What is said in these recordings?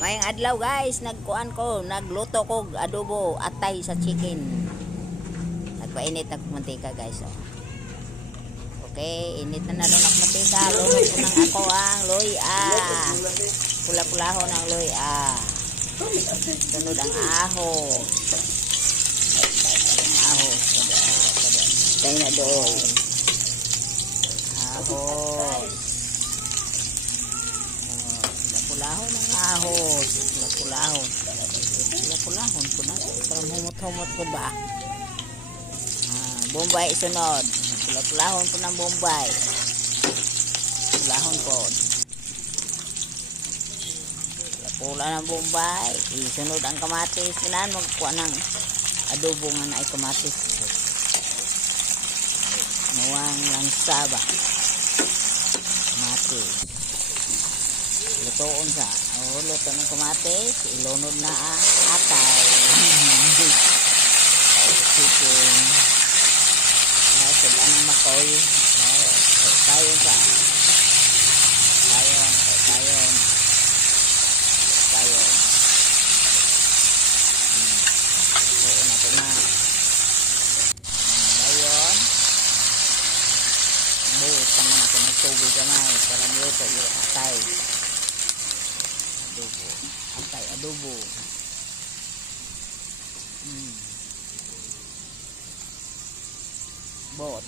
Mayang adlaw guys, nagluto ko adobo atay sa chicken. Nagpainit ako mantika guys. Oh. Okay, init na ron ako mantika. Lunod ko ng ako ang luya. Pula-pulahon ang luya. Sunod ang ahos. Ahos. Tayo na doon. Ahos. Pulahon ng ahos. Pulahon ko na. Para humot-humot ko ba? Bombay sunod. Pulahon ko ng bombay. Pulahon ko. Pula ng bombay. Isunod ang kamatis. Kailangan magkuha ng adobo nga na ay kamatis. Nawang langsaba. Kamatis. Lutoon sa. Luto ng kamatis. Ilunod na ang atay. Chicken. Sudan ng makoy. Tayon sa. Tayon. Luto natin na. Tayon. Butang natin ng tubig gamay. Para luto yung atay. Adobo.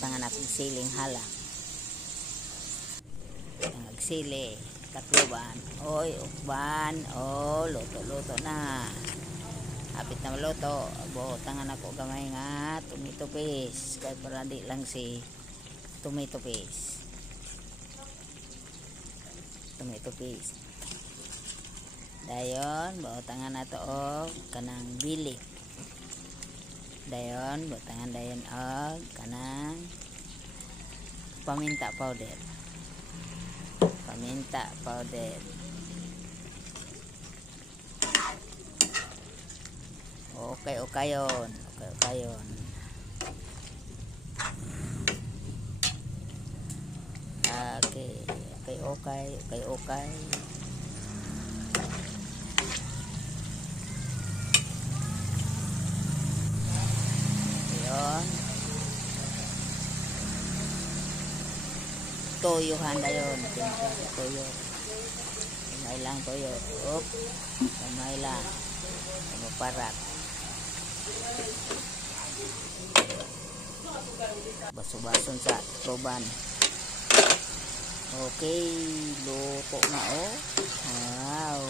Tangan natin siling hala. Tangag sili. Takloban. Oy, ukban. Oh, luto na. Hapit na maluto. Tangan ako gamay nga. Tomato paste. Kaya para di lang si tomato paste. Dayon, tangan na to kanang bilik. Dayon, tangan dayon kanang paminta powder. Okay-okayon. Okay. Toyo handa yun. Toyo. Kamay lang toyo. Kamay lang. Maparat. Baso-bason sa troban. Okay. Luto na Wow.